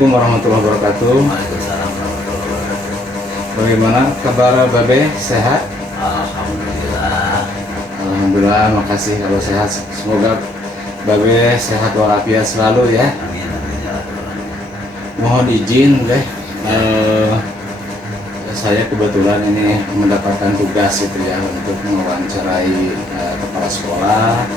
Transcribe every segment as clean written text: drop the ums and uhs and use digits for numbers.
Assalamualaikum warahmatullahi wabarakatuh. Waalaikumsalam warahmatullahi wabarakatuh. Bagaimana kabar Babe? Sehat? Alhamdulillah. Alhamdulillah, makasih kalau sehat. Semoga Babe sehat walafiat selalu ya. Amin amin ya rabbal alamin. Mohon izin deh, saya kebetulan ini mendapatkan tugas gitu ya untuk mewawancarai kepala sekolah.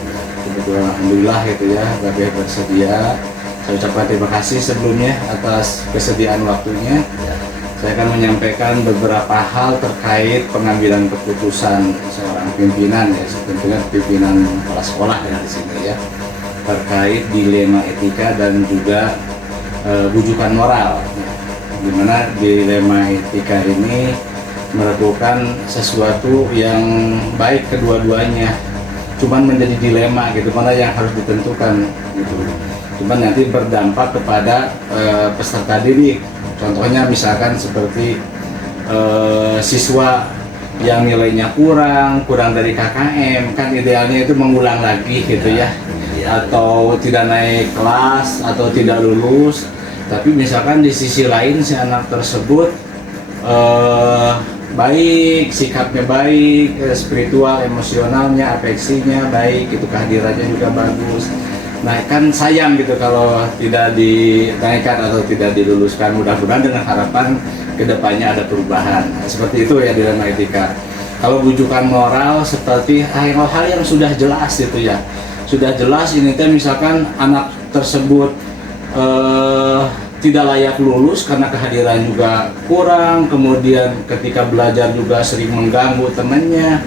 Kebetulan alhamdulillah gitu ya, Babe bersedia. Saya ucapkan terima kasih sebelumnya atas kesediaan waktunya. Ya. Saya akan menyampaikan beberapa hal terkait pengambilan keputusan seorang pimpinan ya, tentunya pimpinan kepala sekolah ya di sini ya, terkait dilema etika dan juga rujukan moral. Dimana dilema etika ini merupakan sesuatu yang baik kedua-duanya, cuman menjadi dilema gitu, mana yang harus ditentukan gitu. Cuman nanti berdampak kepada peserta didik. Contohnya misalkan seperti siswa yang nilainya kurang dari KKM, kan idealnya itu mengulang lagi gitu ya, atau tidak naik kelas atau tidak lulus. Tapi misalkan di sisi lain si anak tersebut baik, sikapnya baik, spiritual, emosionalnya, afeksinya baik, itu kehadirannya juga bagus. Nah kan sayang gitu kalau tidak dinaikkan atau tidak diluluskan. Mudah-mudahan dengan harapan kedepannya ada perubahan. Seperti itu ya dilema etika. Kalau bujukan moral seperti hal-hal yang sudah jelas gitu ya, sudah jelas ini teh misalkan anak tersebut tidak layak lulus karena kehadiran juga kurang, kemudian ketika belajar juga sering mengganggu temannya,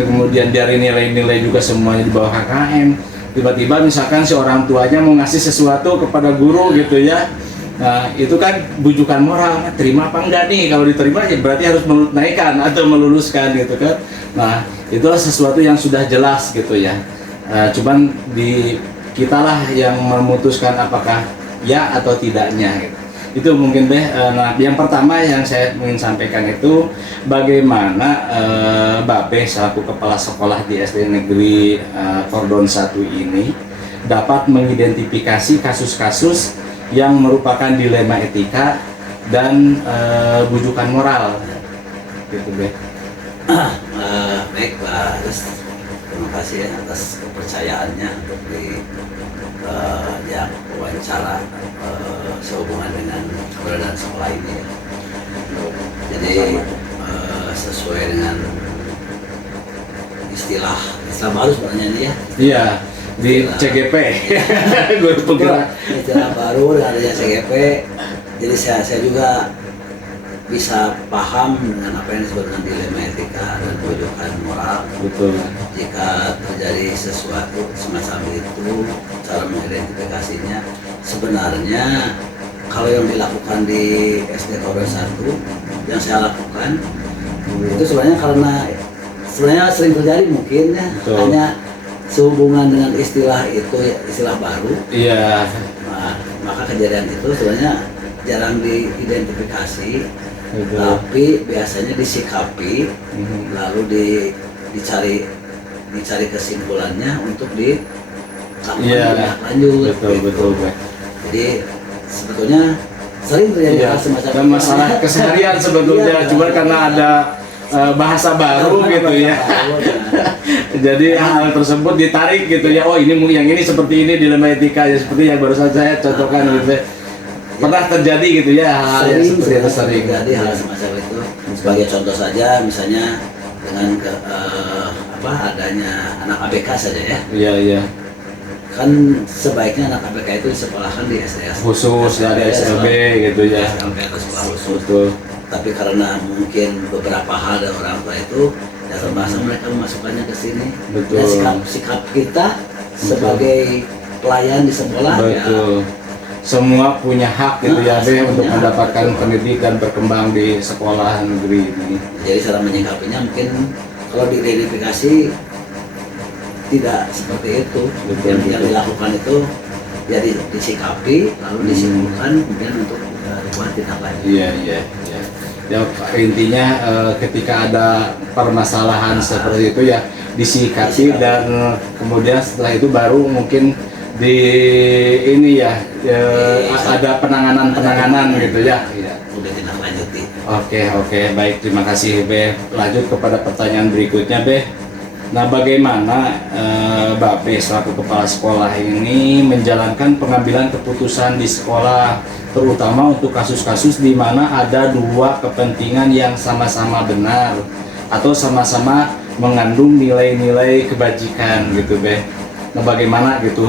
kemudian dari nilai-nilai juga semuanya di bawah KKM. Tiba-tiba misalkan si orang tuanya mau ngasih sesuatu kepada guru gitu ya, nah itu kan bujukan moral, terima apa enggak nih? Kalau diterima ya berarti harus menaikkan atau meluluskan gitu kan. Nah itulah sesuatu yang sudah jelas gitu ya, cuman di kitalah yang memutuskan apakah ya atau tidaknya gitu. Itu mungkin deh. Nah, yang pertama yang saya ingin sampaikan itu bagaimana Babe selaku kepala sekolah di SD Negeri Kordon 1 ini dapat mengidentifikasi kasus-kasus yang merupakan dilema etika dan bujukan moral gitu deh. Baik Pak Aris, terima kasih ya atas kepercayaannya untuk yang wawancara sehubungan dengan keberadaan sekolah ini ya. Jadi sesuai dengan istilah baru sebenarnya ini ya. Iya, di CGP. Guru penggerak. Istilah baru dan adanya CGP. Jadi saya juga bisa paham dengan apa yang disebut dengan dilema etika dan bujukan moral. Betul. Jika terjadi sesuatu semacam itu, cara mengidentifikasinya sebenarnya kalau yang dilakukan di SD Kordon 1 yang saya lakukan itu sebenarnya karena sering terjadi mungkin ya. Betul. Hanya sehubungan dengan istilah itu istilah baru. Iya. Nah, maka kejadian itu sebenarnya jarang diidentifikasi. Betul. Tapi biasanya disikapi, lalu dicari kesimpulannya untuk lanjut. Betul. Jadi sebetulnya sering terjadi hal semacam dan masalah keseharian sebetulnya, cuma karena ada bahasa baru gitu ya. Jadi hal tersebut ditarik gitu ya. Oh ini yang ini seperti ini dilema etika ya, seperti yang barusan saya contohkan gitu. Pernah terjadi gitu ya hal yang seperti itu sering terjadi hal semacam itu. Sebagai contoh saja misalnya dengan adanya anak ABK saja ya. Iya. Kan sebaiknya anak ABK itu disekolahkan di SD khusus dari SLB gitu ya. SLB atau sekolah khusus. Betul. Tapi karena mungkin beberapa hal dari orang tua itu ya terpaksa mereka memasukkannya ke sini. Betul. Dan sikap kita sebagai pelayan di sekolah betul. Semua punya hak gitu ya Be untuk mendapatkan pendidikan berkembang di sekolah negeri ini. Jadi cara menyikapinya mungkin kalau diidentifikasi tidak seperti itu. Yang dilakukan itu ya disikapi lalu disimpulkan kemudian untuk dibuat tindak lanjut. Iya. Ya intinya ketika ada permasalahan seperti itu ya disikapi dan kemudian setelah itu baru mungkin di ini ya, ada penanganan gitu ya. Udah tindak lanjuti. Oke, baik, terima kasih Be. Lanjut kepada pertanyaan berikutnya Be. Nah, bagaimana Babe selaku kepala sekolah ini menjalankan pengambilan keputusan di sekolah, terutama untuk kasus-kasus di mana ada dua kepentingan yang sama-sama benar atau sama-sama mengandung nilai-nilai kebajikan gitu Be. Nah, bagaimana gitu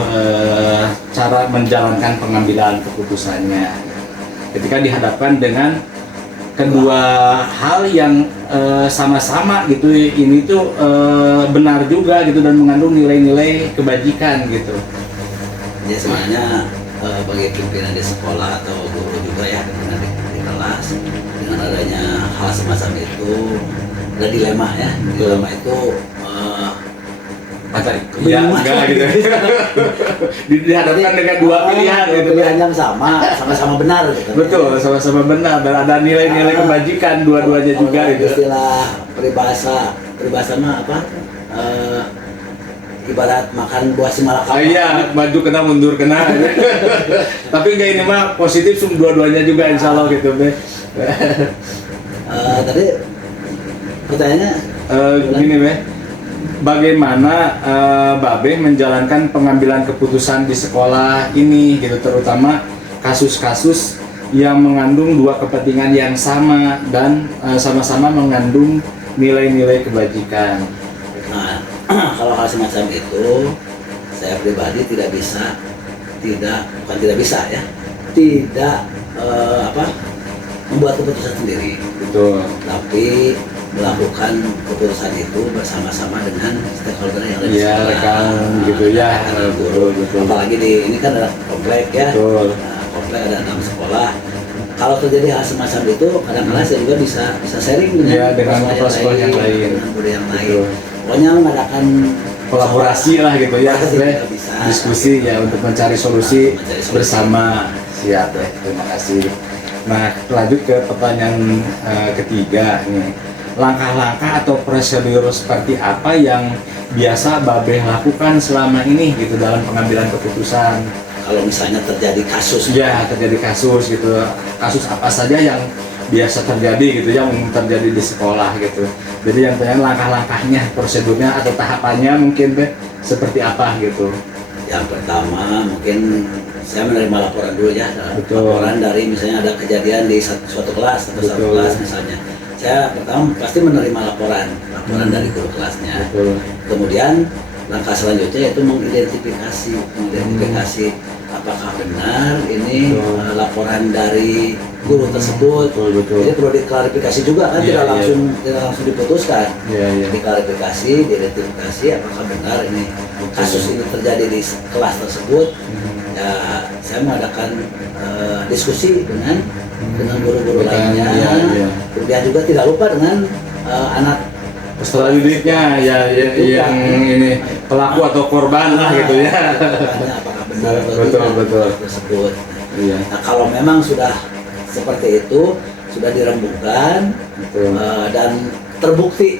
cara menjalankan pengambilan keputusannya ketika dihadapkan dengan kedua hal yang sama-sama gitu, ini tuh benar juga gitu dan mengandung nilai-nilai kebajikan gitu. Jadi sebenarnya bagi pimpinan di sekolah atau guru juga ya, pimpinan di kelas, dengan adanya hal semacam itu ada dilema ya. Dilema itu ya enggak gitu. Dihadapkan dengan dua pilihan gitu. Pilihan yang sama-sama benar gitu. Betul, sama-sama benar dan ada nilai-nilai kebajikan dua-duanya juga gitu. Istilah peribahasa mah apa? Ibarat makan buah si malakama. Iya, maju kena mundur kena. Tapi enggak, ini mah positif dua-duanya juga insya Allah gitu Be. Tadi pertanyaannya gini Be. Bagaimana Babe menjalankan pengambilan keputusan di sekolah ini gitu, terutama kasus-kasus yang mengandung dua kepentingan yang sama dan sama-sama mengandung nilai-nilai kebajikan. Nah, kalau hal semacam itu saya pribadi tidak membuat keputusan sendiri. Betul. Tapi melakukan keputusan itu bersama-sama dengan stakeholder yang lebih Iya, rekan gitu ya. Betul. Apalagi ini kan ada komplek ya. Betul. Nah, komplek ada 6 sekolah. Kalau terjadi hal semacam itu, kadang-kadang saya juga bisa sharing dengan sekolah yang lain. Dengan guru yang lain. Betul. Pokoknya mengadakan kolaborasi lah gitu ya, bisa. Diskusi ya untuk mencari solusi bersama. Siap ya, terima kasih. Nah, lanjut ke pertanyaan ketiga nih. Langkah-langkah atau prosedur seperti apa yang biasa Babe lakukan selama ini gitu dalam pengambilan keputusan? Kalau misalnya terjadi kasus, ya terjadi kasus gitu, kasus apa saja yang biasa terjadi gitu, yang terjadi di sekolah gitu. Jadi yang tanya langkah-langkahnya, prosedurnya atau tahapannya mungkin Be, seperti apa gitu? Yang pertama mungkin saya menerima laporan dulu ya. Betul. Laporan dari misalnya ada kejadian di suatu kelas atau satu kelas misalnya. Saya pertama pasti menerima laporan dari guru kelasnya. Betul. Kemudian langkah selanjutnya yaitu mengidentifikasi apakah benar ini laporan dari guru tersebut. Betul. Jadi perlu diklarifikasi juga kan, tidak langsung diputuskan. Diklarifikasi, diidentifikasi apakah benar ini kasus ini terjadi di kelas tersebut. Ya, saya mengadakan diskusi dengan guru-guru lainnya. Kemudian juga tidak lupa dengan anak peserta didiknya yang ini pelaku atau korban lah gitu ya. Apakah benar atau betul tersebut. Nah, kalau memang sudah seperti itu, sudah dirembukan dan terbukti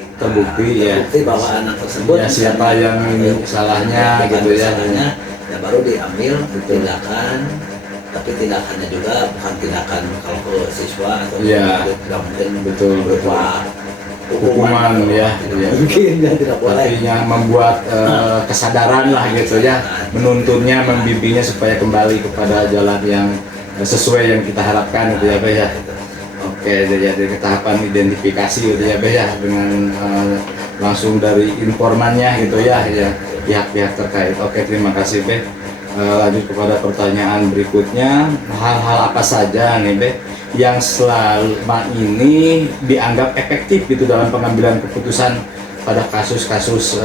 bahwa anak tersebut siapa yang ini salahnya gitu ya. Ya baru diambil tindakan, tapi tindakannya juga bukan tindakan kalau ke siswa atau tidak mungkin berupa hukuman ya. Mungkin tidak boleh. Artinya membuat kesadaran lah gitu ya, menuntunnya, membimbingnya supaya kembali kepada jalan yang sesuai yang kita harapkan gitu ya Be ya. Oke, jadi ke tahapan identifikasi gitu ya Be ya, dengan langsung dari informannya gitu ya, pihak-pihak terkait. Oke, terima kasih Be. Lanjut kepada pertanyaan berikutnya, hal-hal apa saja nih Be yang selama ini dianggap efektif gitu dalam pengambilan keputusan pada kasus-kasus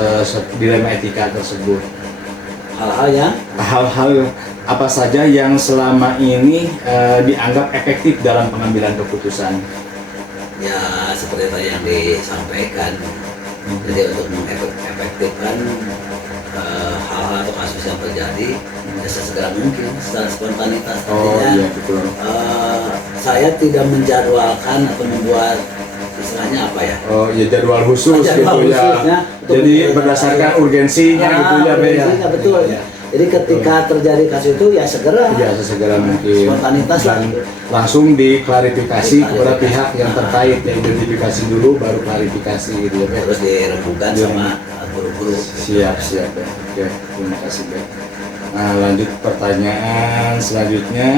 dilema etika tersebut? Hal-hal apa saja yang selama ini dianggap efektif dalam pengambilan keputusan? Ya seperti tadi yang disampaikan. Jadi untuk mengefektifkan hal-hal atau kasus yang terjadi ya sesegera mungkin secara spontanitas. Saya tidak menjadwalkan atau membuat istilahnya apa ya? Jadwal khusus gitu ya. Jadi berdasarkan urgensinya gitu ya Be ya. Betul. Jadi ketika terjadi kasus itu ya segera Ya, sesegera mungkin. spontanitas lah. Dan langsung diklarifikasi kepada pihak yang terkait, ya, identifikasi dulu baru klarifikasi gitu ya. Be. Terus dirembukan Iya. sama guru-guru. Siap, siap ya. Oke, terima kasih Be. Nah, lanjut pertanyaan selanjutnya.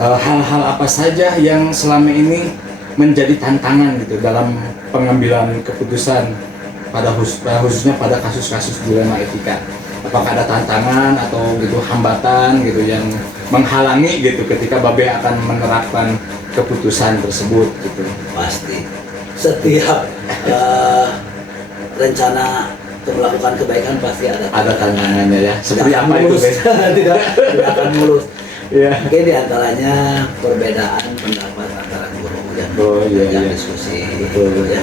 Hal-hal apa saja yang selama ini menjadi tantangan gitu dalam pengambilan keputusan khususnya pada kasus-kasus dilema etika? Apakah ada tantangan atau gitu hambatan gitu yang menghalangi gitu ketika Babe akan menerapkan keputusan tersebut gitu? Pasti setiap rencana untuk melakukan kebaikan pasti ada Tantangannya ya. Seperti Tidak apa akan itu mulus. Be? tidak akan mulus. Iya. Mungkin diantaranya perbedaan pendapat antara guru yang Oh, iya, yang iya. diskusi Betul. ya.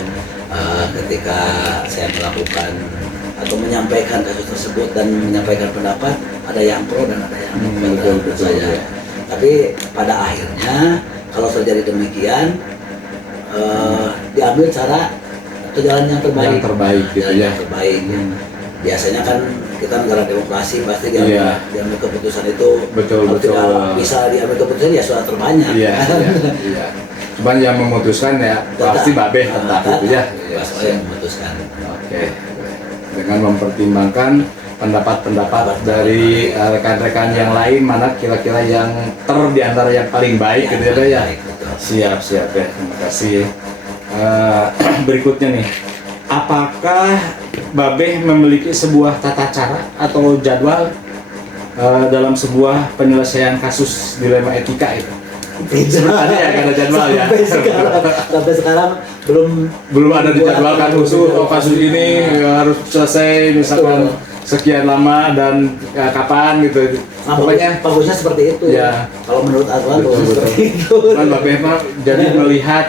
Ketika saya melakukan atau menyampaikan kasus tersebut dan menyampaikan pendapat, ada yang pro dan ada yang kontra betul, menurut betul, saya. ya. Tapi pada akhirnya kalau terjadi demikian, diambil cara atau jalan yang terbaik. Yang terbaik gitu Jalan ya. yang terbaik. Ya. Hmm. Biasanya kan kita negara demokrasi pasti diambil, Iya. diambil keputusan itu. Betul, kalau betul. tidak bisa diambil keputusan ya sudah terbanyak. Iya, iya. Cuman yang memutuskan ya pasti Babe tetap gitu ya. Pas yang memutuskan. Oke. Dengan mempertimbangkan pendapat-pendapat dari rekan-rekan yang lain, mana kira-kira yang di antara yang paling baik gitu ya Be, ya. Baik, betul. Siap, siap ya. Terima kasih. Berikutnya nih, apakah Babe memiliki sebuah tata cara atau jadwal dalam sebuah penyelesaian kasus dilema etika itu? Sebenarnya ya karena jadwal ya. Sampai sekarang Belum ada dijadwalkan khusus kasus ini harus selesai misalkan sekian lama dan kapan gitu. Pokoknya bagusnya seperti itu. Ya. Kalau menurut aturan betul, bagusnya betul. seperti itu. Kan Babe mah jadi melihat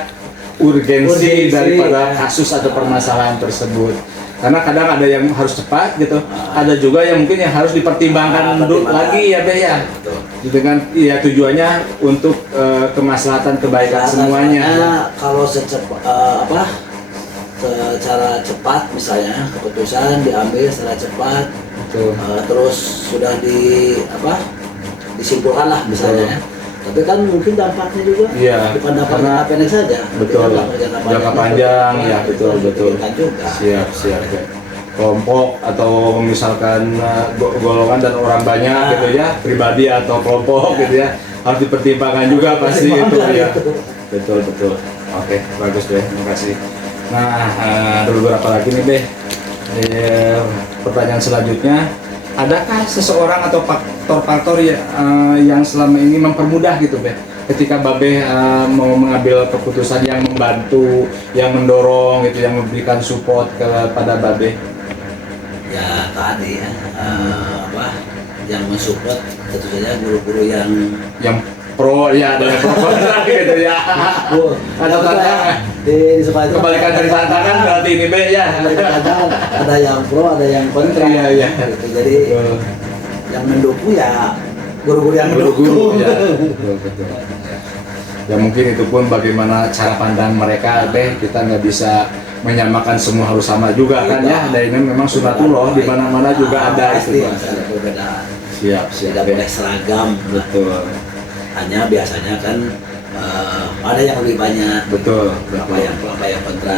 urgensi daripada ya. kasus atau permasalahan tersebut. Karena kadang ada yang harus cepat gitu, ada juga yang mungkin yang harus dipertimbangkan dulu lagi ya Be ya. Betul. Dengan ya tujuannya untuk kemaslahatan kebaikan semuanya. Kalau secara cepat misalnya keputusan diambil secara cepat, Betul. terus sudah disimpulkan lah misalnya. Tapi kan mungkin dampaknya juga Iya, bukan dampak karena- jangka pendek saja. Betul. Tapi dampak Jangka panjang ya itu betul harus betul. dipikirkan juga. Siap siap ya. Kelompok atau misalkan golongan dan orang banyak gitu ya, pribadi atau kelompok gitu ya, harus dipertimbangkan juga pasti itu ya. Betul betul. Oke, bagus deh, terima kasih. Nah, ada beberapa lagi nih Be. Pertanyaan selanjutnya, adakah seseorang atau faktor-faktor yang selama ini mempermudah gitu Be, ketika Babe mau mengambil keputusan yang membantu, yang mendorong gitu, yang memberikan support kepada Babe? Ya tadi ya, yang mensupport tentu saja guru-guru yang Pro ya, ada yang pro kontra gitu ya. Ada tantangan. di sekolah itu Kebalikan dari tantangan berarti ini Be ya. ada yang pro, ada yang kontra. Iya, iya. Gitu. Jadi yang mendukung ya guru-guru yang mendukung. Ya, betul, betul. Ya mungkin itu pun bagaimana cara pandang mereka Be, kita nggak bisa menyamakan semua harus sama juga kan ya. Dan ini memang sunatullah, di mana-mana juga ada pasti itu. ada perbedaan. Siap, siap. Tidak boleh seragam. Betul. Hanya biasanya kan ada yang lebih banyak. Betul, Apa yang kontra.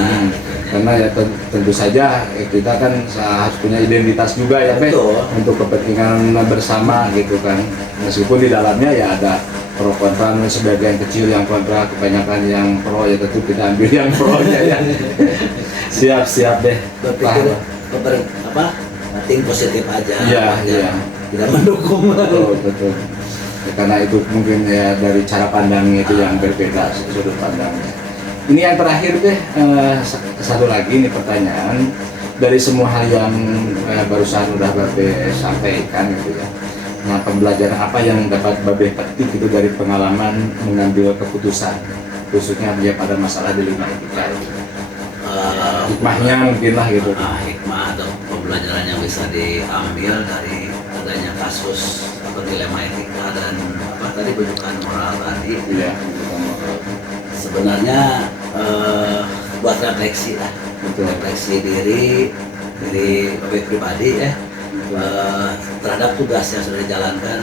Karena ya tentu saja kita kan harus punya identitas juga ya Be, Betul. untuk kepentingan bersama gitu kan. Meskipun di dalamnya ya ada pro kontra, sebagian kecil yang kontra, kebanyakan yang pro, ya tentu kita ambil yang pro nya ya. Siap siap deh. Berpikir think positif aja. Iya, iya. Tidak mendukung. Betul, betul. Ya, karena itu mungkin ya dari cara pandangnya itu yang berbeda, sudut pandangnya. Ini yang terakhir deh, satu lagi nih pertanyaan dari semua hal yang barusan udah Babe sampaikan gitu ya. Nah, pembelajaran apa yang dapat Babe petik itu dari pengalaman mengambil keputusan, khususnya dia pada masalah dilema etika itu. Hikmahnya mungkin lah gitu. Hikmah atau pembelajaran yang bisa diambil dari adanya kasus atau dilema etika dan tadi rujukan moral tadi. Iya. Sebenarnya buat refleksi lah. Betul. Refleksi diri Babe pribadi terhadap tugas yang sudah dijalankan,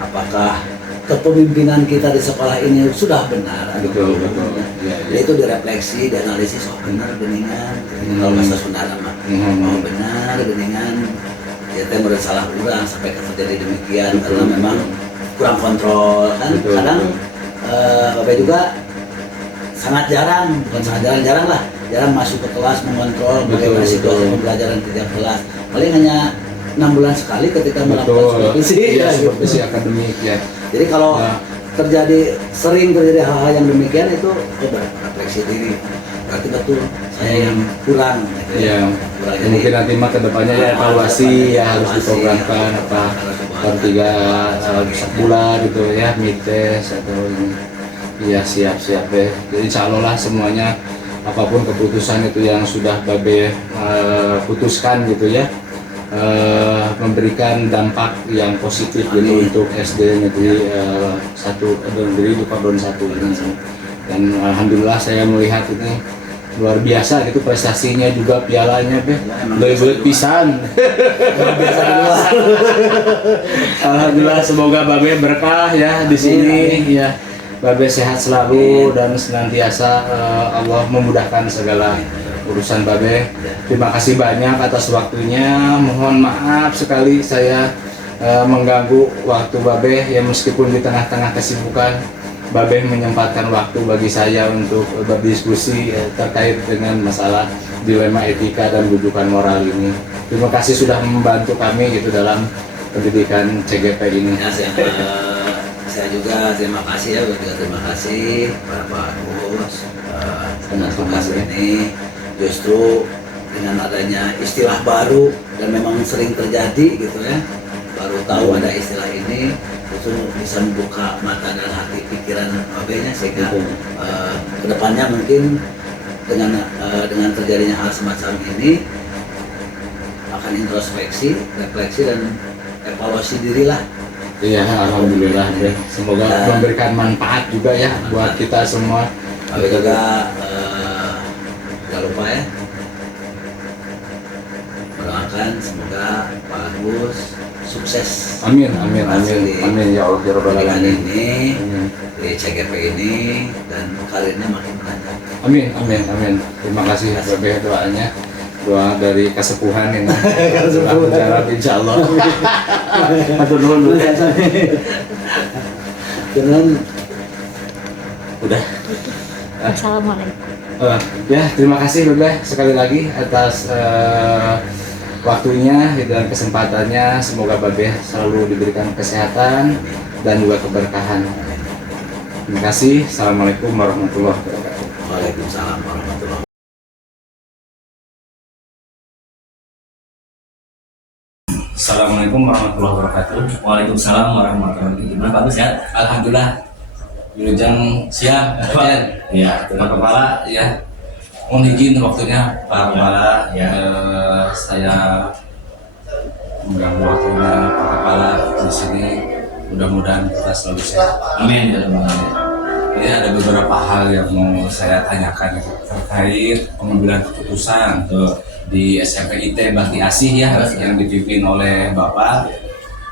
apakah kepemimpinan kita di sekolah ini sudah benar atau Betul, belum. betul. Ya, ya. Itu direfleksi, dianalisis, oh benar geningan, kalau bahasa Sunda mah, oh benar geningan, kita udah salah kurang sampai terjadi demikian. Betul, Karena memang kurang kontrol kan. Betul, Kadang betul. Bapak juga sangat jarang, bukan sangat jarang lah, jarang masuk ke kelas mengontrol bagaimana Betul, situasi betul. pembelajaran di tiap kelas. Paling hanya 6 bulan sekali ketika melakukan Betul. supervisi. Iya, gitu. supervisi akademik ya. Jadi kalau Ya. sering terjadi hal-hal yang demikian itu refleksi diri. Berarti betul saya yang kurang. Gitu Ya, Kurang. ya, mungkin nanti mah kedepannya ya evaluasi ya harus diprogramkan apa per 3 bulan gitu ya, mid test atau ini. Iya, siap deh. Jadi insya Allah lah semuanya apapun keputusan itu yang sudah Babe putuskan gitu ya, memberikan dampak yang positif gitu untuk SD Negeri 1 Negeri Dukabron 1 ini. Dan alhamdulillah saya melihat ini luar biasa gitu prestasinya juga, pialanya Beh beut pisan. Biasa di luar. Alhamdulillah, semoga Babe berkah ya di sini ya. Babe sehat selalu dan senantiasa Allah memudahkan segala urusan Babe. Terima kasih banyak atas waktunya. Mohon maaf sekali saya mengganggu waktu Babe ya, meskipun di tengah-tengah kesibukan Babe menyempatkan waktu bagi saya untuk berdiskusi terkait dengan masalah dilema etika dan rujukan moral ini. Terima kasih sudah membantu kami gitu dalam pendidikan CGP ini. Ya, saya juga terima kasih ya, terima kasih para Pak Bos dengan tugas ini. Justru dengan adanya istilah baru dan memang sering terjadi gitu ya, baru tahu ada istilah ini, itu bisa membuka mata dan hati pikiran Babenya sehingga kedepannya mungkin dengan terjadinya hal semacam ini akan introspeksi, refleksi dan evaluasi diri lah. Iya, alhamdulillah deh. Semoga memberikan manfaat juga ya buat kita semua. Tapi juga jangan lupa ya, mendoakan semoga Pak Agus sukses. Amin, amin, amin, amin ya Allah ya Rabbal Pendidikan Alamin. ini, Amin. di CGP ini, dan karirnya makin menanjak. Amin, amin, amin. Terima kasih Babe doanya. Doa dari kesepuhan ini. Kesepuhan. Insya Allah. Atur dulu. Dengan Udah. Assalamualaikum. Ya, terima kasih Babe sekali lagi atas waktunya dan kesempatannya. Semoga Babe selalu diberikan kesehatan dan juga keberkahan. Terima kasih. Assalamualaikum warahmatullahi wabarakatuh. Waalaikumsalam warahmatullahi. Assalamualaikum warahmatullahi wabarakatuh. Waalaikumsalam warahmatullahi wabarakatuh. Gimana Pak Agus ya? Alhamdulillah. Wilujeng siap, ya, Pak Kepala, ya. Mohon izin waktunya Pak Kepala, Ya. Saya mengganggu waktunya Pak Kepala di sini. Mudah-mudahan kita selalu sehat. Amin ya Rabbal alamin. Ini ada beberapa hal yang mau saya tanyakan terkait pengambilan keputusan di SMP IT Bakti Asih ya, yang dipimpin oleh Bapak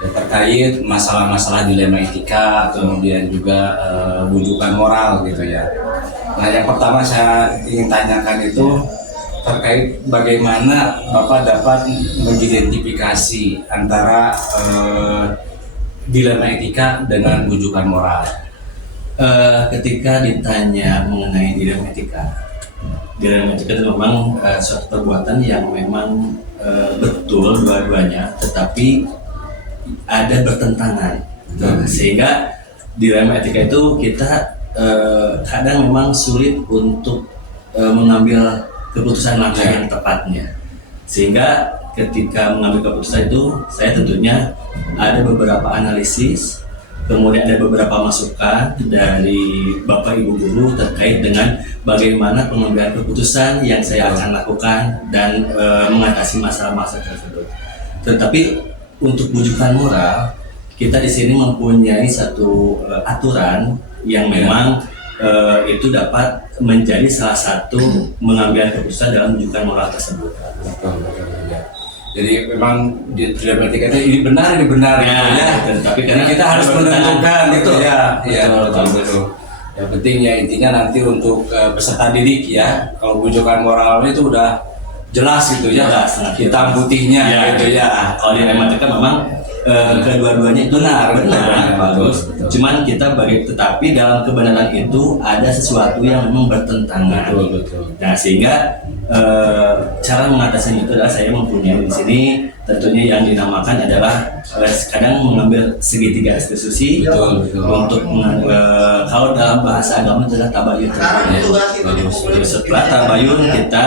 ya, terkait masalah-masalah dilema etika, kemudian juga bujukan moral gitu ya. Nah, yang pertama saya ingin tanyakan itu terkait bagaimana Bapak dapat mengidentifikasi antara dilema etika dengan bujukan moral. Ketika ditanya mengenai dilema etika itu memang suatu perbuatan yang memang betul dua-duanya, tetapi ada bertentangan. Sehingga dilema etika itu kita kadang memang sulit untuk mengambil keputusan langkah yang tepatnya. Sehingga ketika mengambil keputusan itu, saya tentunya ada beberapa analisis, kemudian ada beberapa masukan dari Bapak Ibu Guru terkait dengan bagaimana pengambilan keputusan yang saya akan lakukan dan mengatasi masalah-masalah tersebut. Tetapi untuk bujukan moral, kita di sini mempunyai satu aturan yang memang itu dapat menjadi salah satu mengambil keputusan dalam bujukan moral tersebut. Jadi memang di dilematika itu ini benar gitu ya. Tapi Karena kita harus menentukan itu betul, ya. Iya, betul. betul. Yang penting ya intinya nanti untuk peserta didik ya, kalau bujukan moralnya itu udah jelas gitu ya, Jelas, hitam putihnya gitu ya. Kalau di matematika memang kedua-duanya itu benar, bagus. Cuman kita tetapi dalam kebenaran itu ada sesuatu yang memang bertentangan. Betul. Nah, sehingga cara mengatasinya itu adalah saya mempunyai di sini tentunya yang dinamakan adalah kadang mengambil segitiga restitusi Betul. untuk kalau dalam bahasa agama itu adalah tabayun. Jadi setelah tabayun kita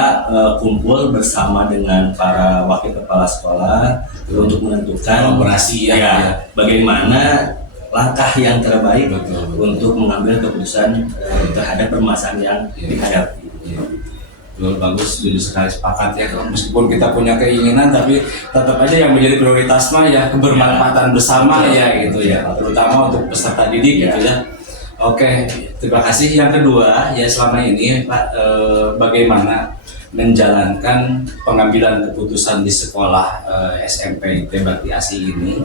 kumpul bersama dengan para wakil kepala sekolah untuk menentukan Kolaborasi ya. bagaimana langkah yang terbaik Betul. untuk mengambil keputusan terhadap permasalahan yang dihadapi. Betul, bagus, jadi sekali sepakat ya. Meskipun kita punya keinginan, tapi tetap aja yang menjadi prioritas mah ya kebermanfaatan bersama ya gitu ya, terutama untuk peserta didik gitu ya. Oke, terima kasih. Yang kedua ya, selama ini Pak, bagaimana menjalankan pengambilan keputusan di sekolah SMP Bakti Asih ini,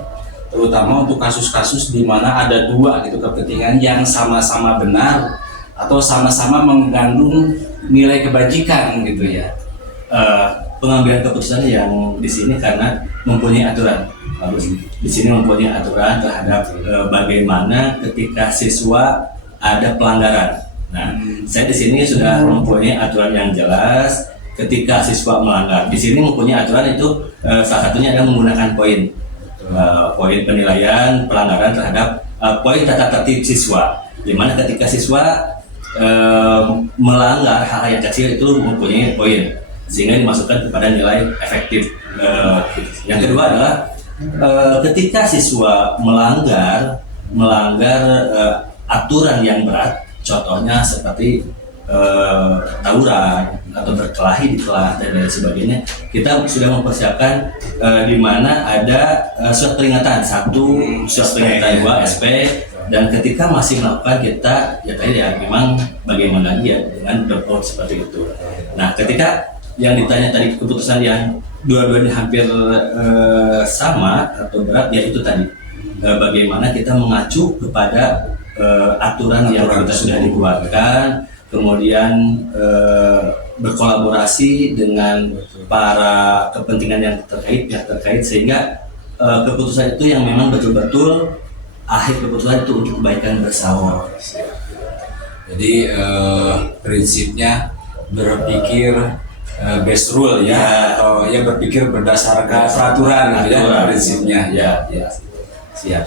terutama untuk kasus-kasus di mana ada dua gitu kepentingan yang sama-sama benar atau sama-sama mengandung nilai kebajikan gitu ya. Pengambilan keputusan yang di sini karena mempunyai aturan. Di sini mempunyai aturan terhadap bagaimana ketika siswa ada pelanggaran. Nah, saya di sini sudah mempunyai aturan yang jelas ketika siswa melanggar. Di sini mempunyai aturan itu salah satunya adalah menggunakan poin. Poin penilaian pelanggaran terhadap poin tata tertib siswa. Di mana ketika siswa melanggar hal yang kecil itu mempunyai poin sehingga dimasukkan kepada nilai efektif. Yang kedua adalah ketika siswa melanggar aturan yang berat, contohnya seperti tawuran atau berkelahi di kelas dan lain sebagainya, kita sudah mempersiapkan di mana ada surat peringatan 1, surat peringatan 2 SP. Dan ketika masih melakukan kita ya tadi ya memang bagaimana dia dengan report seperti itu. Nah, ketika yang ditanya tadi keputusan yang dua-duanya hampir sama atau berat, ya itu tadi bagaimana kita mengacu kepada aturan yang kita sudah dibuatkan, kemudian berkolaborasi dengan para kepentingan yang terkait sehingga keputusan itu yang memang betul-betul akhir keputusan itu untuk kebaikan bersama. Jadi prinsipnya berpikir best rule ya, atau ya berpikir berdasarkan peraturan gitu ya prinsipnya. Ya. Siap.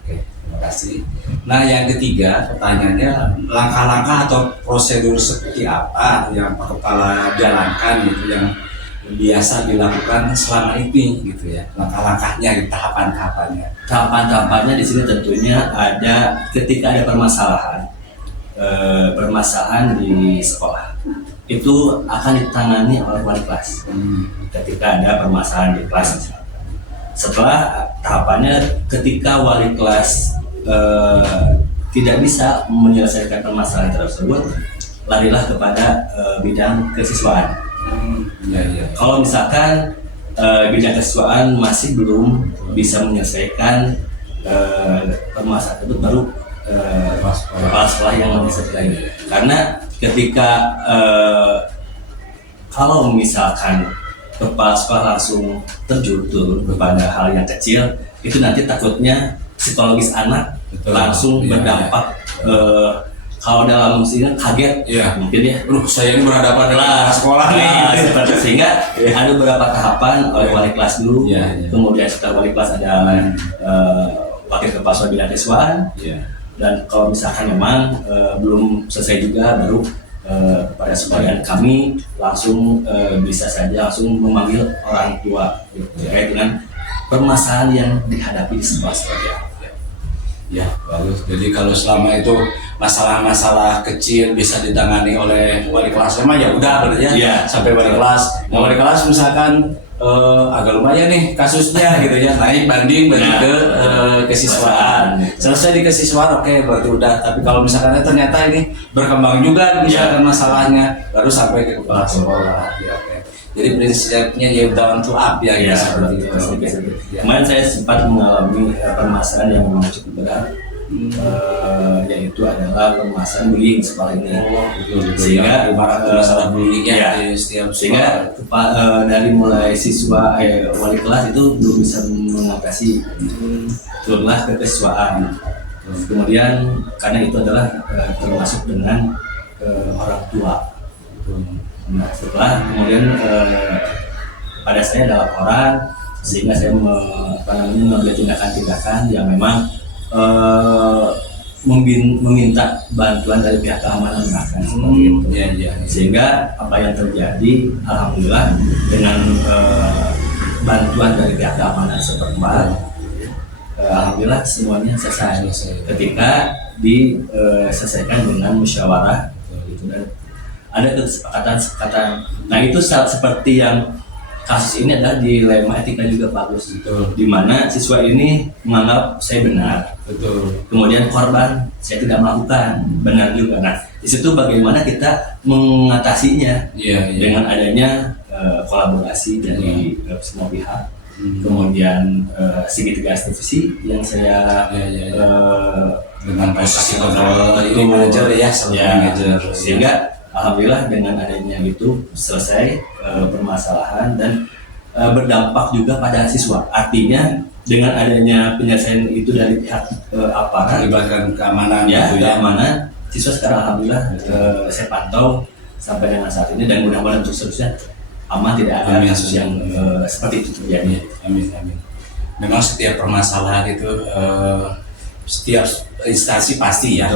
Oke, terima kasih. Nah, yang ketiga pertanyaannya, langkah-langkah atau prosedur seperti apa yang Pak Kepala jalankan gitu yang biasa dilakukan selama ini gitu ya, langkah-langkahnya, tahapan-tahapannya. Tahapan-tahapannya di sini tentunya ada ketika ada permasalahan di sekolah itu akan ditangani oleh wali kelas. Ketika ada permasalahan di kelas, setelah tahapannya ketika wali kelas tidak bisa menyelesaikan permasalahan tersebut, larilah kepada bidang kesiswaan. Kalau misalkan bidang kesiswaan masih belum bisa menyelesaikan permasalahan itu, baru kepala sekolah yang menyelesaikan. Karena ketika kalau misalkan kepala sekolah langsung terjun kepada hal yang kecil, itu nanti takutnya psikologis anak langsung berdampak. Kalau dalam musimnya kaget, mungkin ya, saya ini berhadapan dengan sekolah nih, seperti sehingga ada beberapa tahapan oleh wali kelas dulu, kemudian setelah wali kelas ada wakil kepala sekolah bidang kesiswaan, dan kalau misalkan memang belum selesai juga, baru pada sebagian kami langsung bisa saja langsung memanggil orang tua terkait dengan permasalahan yang dihadapi di sekolah seperti apa. Ya, bagus. Jadi kalau selama itu masalah-masalah kecil bisa ditangani oleh wali kelas, memang ya udah berarti ya sampai wali kelas. Nah, wali kelas misalkan agak lumayan nih kasusnya gitu ya, naik banding ke kesiswaan. Selesai di kesiswaan, oke, berarti udah. Tapi kalau misalkan ternyata ini berkembang juga misalkan masalahnya, baru sampai ke kepala sekolah. Ya, oke. Jadi prinsipnya ya down to up ya, Ya, seperti betul. itu. Ya. Kemarin saya sempat mengalami permasalahan yang memang cukup berat, yaitu adalah permasalahan bullying sekolah ini. Sehingga ibarat masalah bullying ya, di setiap sehingga dari mulai siswa wali kelas itu belum bisa mengatasi, turunlah ke kesiswaan. Kemudian karena itu adalah termasuk dengan orang tua. Nah, setelah kemudian pada saya ada laporan, sehingga saya mengambil tindakan-tindakan yang memang meminta bantuan dari pihak keamanan bahkan seperti itu. Ya. Sehingga apa yang terjadi, alhamdulillah dengan bantuan dari pihak keamanan setempat, alhamdulillah semuanya selesai ketika diselesaikan dengan musyawarah gitu, dan ada kesepakatan. Nah itu seperti yang kasus ini adalah dilema etika juga bagus, di mana siswa ini menganggap saya benar, kemudian korban saya tidak melakukan, benar juga. Nah di situ bagaimana kita mengatasinya dengan adanya kolaborasi dari semua pihak. Kemudian segitiga institusi yang saya dengan posisi kontrol ini manajer manajer, sehingga alhamdulillah dengan adanya itu selesai permasalahan dan berdampak juga pada siswa. Artinya dengan adanya penyelesaian itu dari pihak aparat, melibatkan keamanan, keamanan, siswa sekarang alhamdulillah saya pantau sampai dengan saat ini, dan mudah-mudahan untuk seterusnya aman, tidak ada kasus yang seperti itu terjadi. Amin. Memang setiap permasalahan itu setiap instansi pasti ya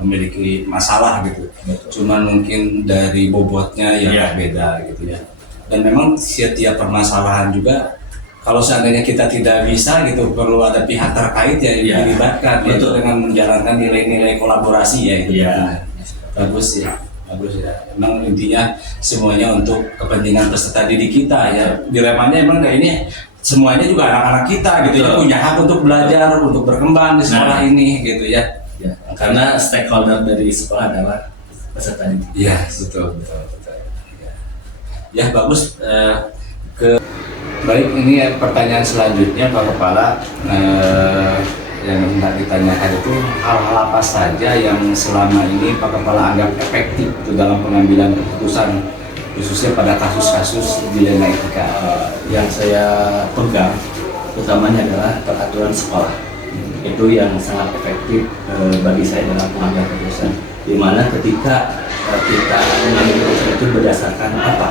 memiliki masalah gitu. Cuman mungkin dari bobotnya yang beda gitu ya. Dan memang setiap permasalahan juga kalau seandainya kita tidak bisa gitu, perlu ada pihak terkait yang dilibatkan itu dengan menjalankan nilai-nilai kolaborasi ya gitu. Bagus ya. Memang intinya semuanya untuk kepentingan peserta didik kita ya. Dilemanya emang ini semuanya juga anak-anak kita gitu ya, punya hak untuk belajar, untuk berkembang di sekolah ini gitu ya. Karena stakeholder dari sekolah adalah peserta didik. Iya, betul. Ya bagus. Baik, ini pertanyaan selanjutnya Pak Kepala, yang hendak ditanyakan itu hal-hal apa saja yang selama ini Pak Kepala anggap efektif dalam pengambilan keputusan, khususnya pada kasus-kasus dilema etika. Yang saya pegang utamanya adalah peraturan sekolah. Itu yang sangat efektif bagi saya dalam pengambilan keputusan, di mana ketika kita mengambil keputusan itu berdasarkan apa,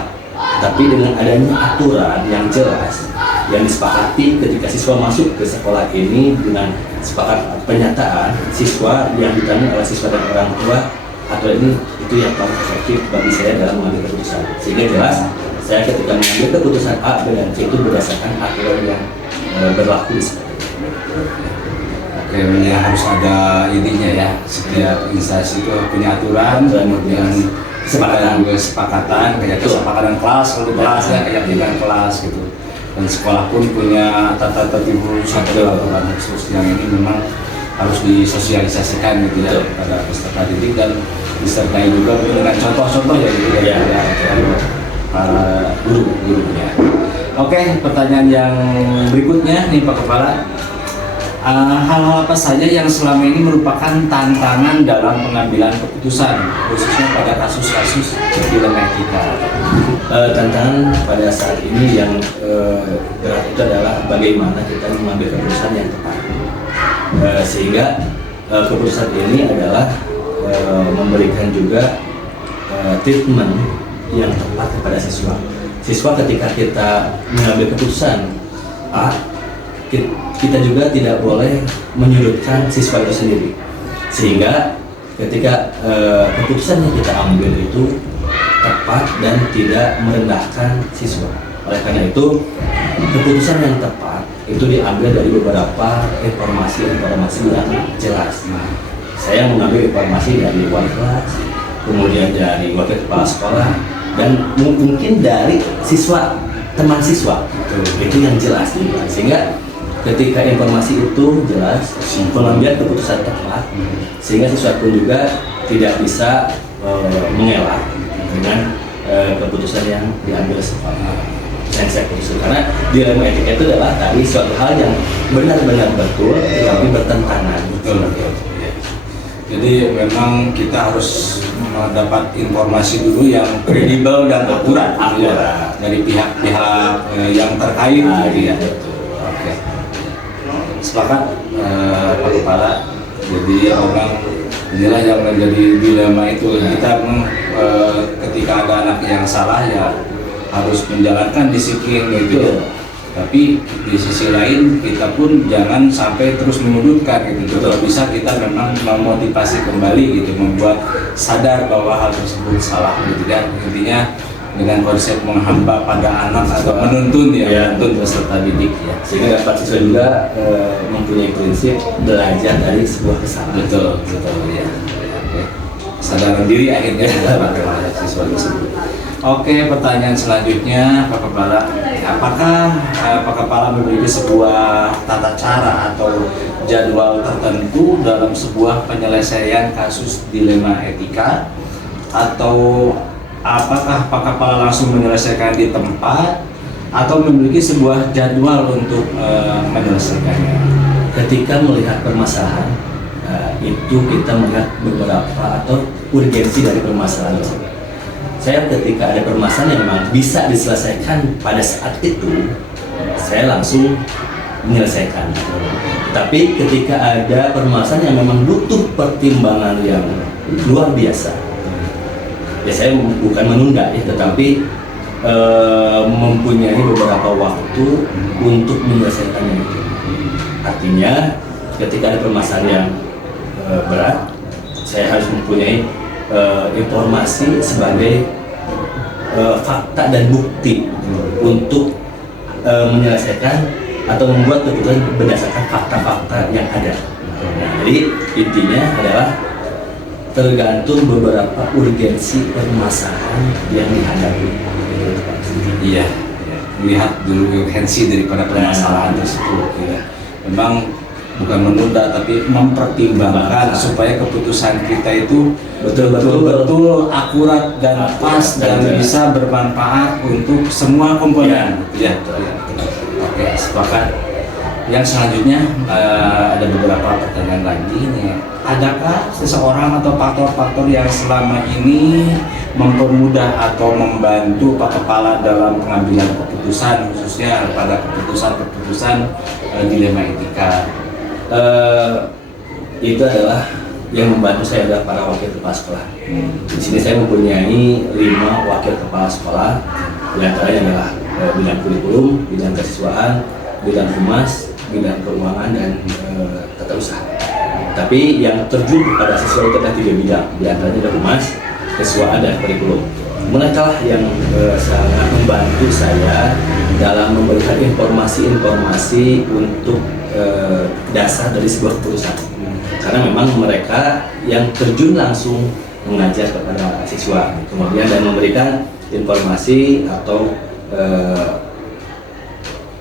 tapi dengan adanya aturan yang jelas yang disepakati ketika siswa masuk ke sekolah ini, dengan sepakat pernyataan siswa yang ditanya oleh siswa dan orang tua, atau ini itu yang paling efektif bagi saya dalam mengambil keputusan. Sehingga jelas saya ketika mengambil keputusan A, B, dan C itu berdasarkan aturan yang berlaku di sekolah. Oke, ya harus ada ininya ya, setiap instansi itu punya aturan, kemudian kesepakatan, kayak kesepakatan kelas, kalau di kelas ya keyakinan kelas gitu. Dan sekolah pun punya tata tertib satu aturan khusus yang ini memang harus disosialisasikan gitu ya pada peserta didik, dan disertai juga dengan contoh-contoh ya gitu ya para guru-gurunya. Oke, pertanyaan yang berikutnya nih Pak Kepala, hal-hal apa saja yang selama ini merupakan tantangan dalam pengambilan keputusan, khususnya pada kasus-kasus dilema etika? Tantangan pada saat ini yang berat itu adalah bagaimana kita mengambil keputusan yang tepat, sehingga keputusan ini adalah memberikan juga treatment yang tepat kepada siswa. Siswa ketika kita mengambil keputusan A, kita juga tidak boleh menyudutkan siswa itu sendiri, sehingga ketika keputusan yang kita ambil itu tepat dan tidak merendahkan siswa. Oleh karena itu, keputusan yang tepat itu diambil dari beberapa informasi yang jelas. Saya mengambil informasi dari wali kelas, kemudian dari wakil kepala sekolah, dan mungkin dari siswa, teman siswa. Itu yang jelas, sehingga ketika informasi itu jelas, pengambilan keputusan tepat, sehingga siswa pun juga tidak bisa mengelak dengan keputusan yang diambil yang saya putuskan. Karena dilema etika itu adalah tadi suatu hal yang benar-benar betul tapi bertentangan. Betul, betul. Ya. Jadi memang kita harus mendapat informasi dulu yang kredibel dan akurat, gitu ya, dari pihak-pihak yang terkait. Gitu ya. Oke. Sepakat, Pak Kepala. Jadi memang inilah yang menjadi dilema itu. Kita ketika ada anak yang salah ya harus menjalankan disiplin gitu. Tapi di sisi lain kita pun jangan sampai terus menyudutkan gitu. Kalau bisa kita memang memotivasi kembali gitu, membuat sadar bahwa hal tersebut salah gitu kan. Intinya dengan konsep menghamba pada anak atau menuntun menuntun peserta didik ya. Sehingga dapat siswa juga mempunyai prinsip belajar dari sebuah kesalahan. Betul, betul ya. Oke. Kesadaran diri akhirnya dapat oleh siswa tersebut. Oke, pertanyaan selanjutnya Pak Kepala, apakah Pak Kepala memiliki sebuah tata cara atau jadwal tertentu dalam sebuah penyelesaian kasus dilema etika, atau apakah Pak Kepala langsung menyelesaikan di tempat atau memiliki sebuah jadwal untuk menyelesaikannya? Ketika melihat permasalahan itu kita melihat beberapa atau urgensi dari permasalahan tersebut. Saya ketika ada permasalahan yang memang bisa diselesaikan pada saat itu, saya langsung menyelesaikan. Tapi ketika ada permasalahan yang memang butuh pertimbangan yang luar biasa, ya saya bukan menunda ya, tetapi mempunyai beberapa waktu untuk menyelesaikannya itu. Artinya ketika ada permasalahan yang berat, saya harus mempunyai informasi sebagai fakta dan bukti untuk menyelesaikan atau membuat keputusan berdasarkan fakta-fakta yang ada. Nah, jadi intinya adalah tergantung beberapa urgensi permasalahan yang dihadapi. Iya, melihat dulu urgensi daripada permasalahan tersebut. Ya. Memang bukan menunda tapi mempertimbangkan supaya keputusan kita itu betul-betul akurat dan pas dan bisa bermanfaat untuk semua komponen. Ya. Oke, sepakat. Yang selanjutnya ada beberapa pertanyaan lagi nih. Adakah seseorang atau faktor-faktor yang selama ini mempermudah atau membantu Pak Kepala dalam pengambilan keputusan, khususnya pada keputusan-keputusan dilema etika? Itu adalah yang membantu saya adalah para wakil kepala sekolah. Di sini saya mempunyai 5 wakil kepala sekolah, di antaranya adalah bidang kurikulum, bidang kesiswaan, bidang humas, bidang keuangan, dan tata usaha. Tapi yang terjun kepada siswa itu ada 3 bidang, di antaranya ada humas, kesiswaan, dan kurikulum. Mereka lah yang sangat membantu saya dalam memberikan informasi-informasi untuk dasar dari sebuah keputusan. Karena memang mereka yang terjun langsung mengajar kepada siswa, kemudian dan memberikan informasi atau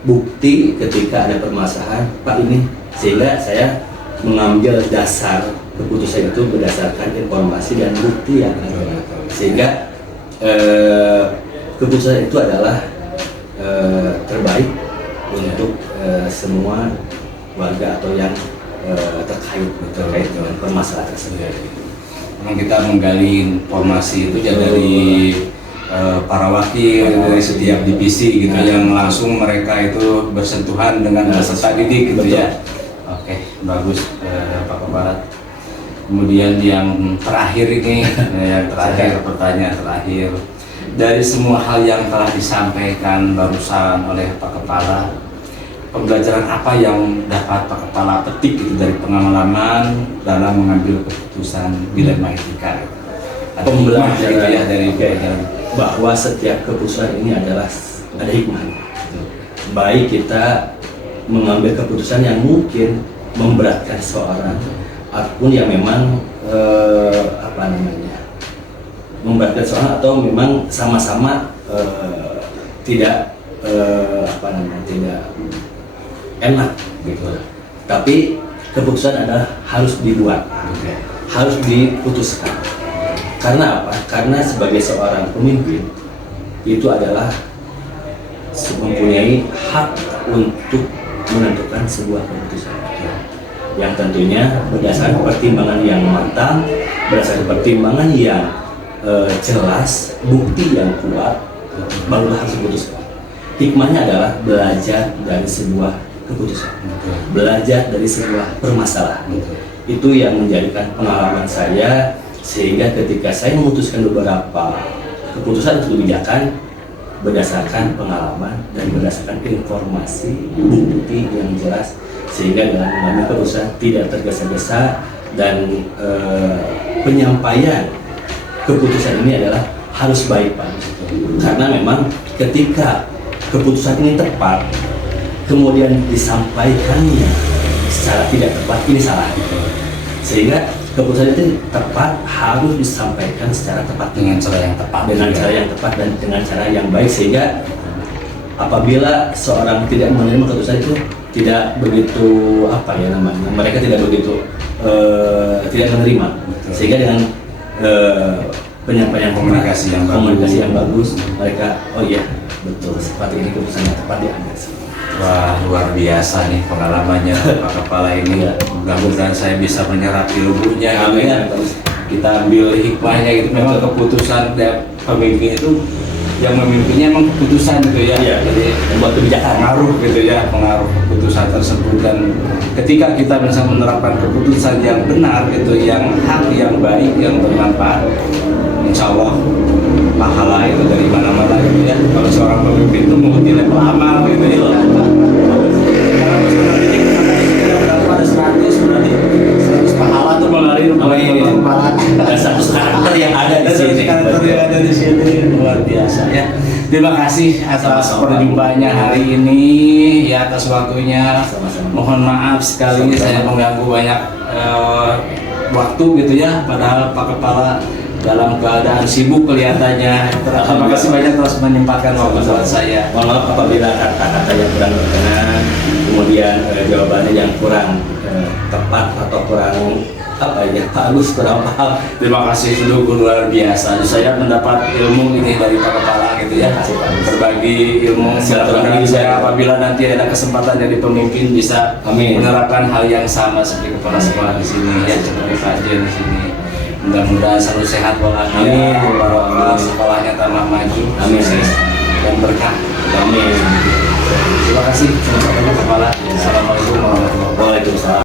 bukti ketika ada permasalahan, Pak ini, sehingga saya mengambil dasar keputusan itu berdasarkan informasi dan bukti yang ada, sehingga keputusan itu adalah terbaik untuk semua warga atau yang terkait dengan permasalahan tersebut. Memang kita menggali informasi itu ya dari para wakil dari setiap divisi gitu yang langsung mereka itu bersentuhan dengan peserta didik gitu ya. Oke, bagus Pak Kepala. Kemudian yang terakhir ini, yang terakhir pertanyaan terakhir, dari semua hal yang telah disampaikan barusan oleh Pak Kepala, pembelajaran apa yang dapat Pak Kepala petik itu dari pengalaman dalam mengambil keputusan dilema etika? Pembelajaran gitu ya dari pembelajaran bahwa setiap keputusan ini adalah ada hikmahnya. Baik kita mengambil keputusan yang mungkin memberatkan seseorang, ataupun yang memang memberatkan seseorang, atau memang sama-sama tidak tidak enak gitu. Tapi keputusan adalah harus dibuat, harus diputuskan. Karena apa? Karena sebagai seorang pemimpin itu adalah mempunyai hak untuk menentukan sebuah keputusan yang tentunya berdasarkan pertimbangan yang matang, berdasarkan pertimbangan yang jelas, bukti yang kuat, barulah harus diputuskan. Hikmahnya adalah belajar dari sebuah keputusan, belajar dari sebuah permasalahan. Itu yang menjadikan pengalaman saya, sehingga ketika saya memutuskan beberapa keputusan atau kebijakan berdasarkan pengalaman dan berdasarkan informasi, bukti yang jelas, sehingga dalam mengambil keputusan tidak tergesa-gesa, dan penyampaian keputusan ini adalah harus baik, Pak. Karena memang ketika keputusan ini tepat, kemudian disampaikannya secara tidak tepat, ini salah. Sehingga keputusan itu tepat harus disampaikan secara tepat, Dengan cara yang tepat. dengan cara yang tepat dan dengan cara yang baik, sehingga apabila seorang tidak menerima keputusan itu tidak begitu mereka tidak begitu tidak menerima, sehingga dengan penyampaian komunikasi yang bagus, mereka oh iya betul, seperti ini keputusan yang tepat diambil. Wah, luar biasa nih pengalamannya Pak Kepala ini. Mudah-mudahan saya bisa menyerap ilmunya. Amin. Kita ambil hikmahnya gitu. Memang keputusan pemimpin itu yang memimpinnya memang keputusan gitu ya. Iya. Jadi Membuat kebijakan. pengaruh gitu ya, pengaruh keputusan tersebut. Dan ketika kita bisa menerapkan keputusan yang benar gitu, yang hak, yang baik, yang bermanfaat, insya Allah pahala itu dari mana-mana gitu ya. Kalau seorang pemimpin itu mau nilai amal gitu ya. Karena sebenarnya kita berapa ada 100 berarti 100 pahala tuh mengalir pahala. Dan satu karakter yang ada di sini. Karakter yang ada di sini luar biasa ya. Terima kasih atas Sama-sama. perjumpaannya hari ini ya, atas waktunya. Sama-sama. Mohon maaf sekali Sama-sama. saya mengganggu banyak waktu gitu ya, padahal Pak Kepala dalam keadaan sibuk kelihatannya. Terima kasih banyak telah menyempatkan waktu buat saya. Mohon maaf apabila kata-kata yang kurang berkenan, kemudian jawabannya yang kurang tepat atau kurang bagus, kurang paham. Terima kasih sungguh luar biasa. Saya mendapat ilmu ini dari Pak Kepala gitu ya. Berbagi ilmu silaturahmi saya, apabila nanti ada kesempatan jadi pemimpin bisa Amin. menerapkan hal yang sama seperti kepala sekolah di sini ya, seperti Pak Jen di sini. Mudah-mudahan selalu sehat walafiat, Amin. barokah, sekolahnya tambah maju, Amin. sukses dan berkah. Amin. Terima kasih.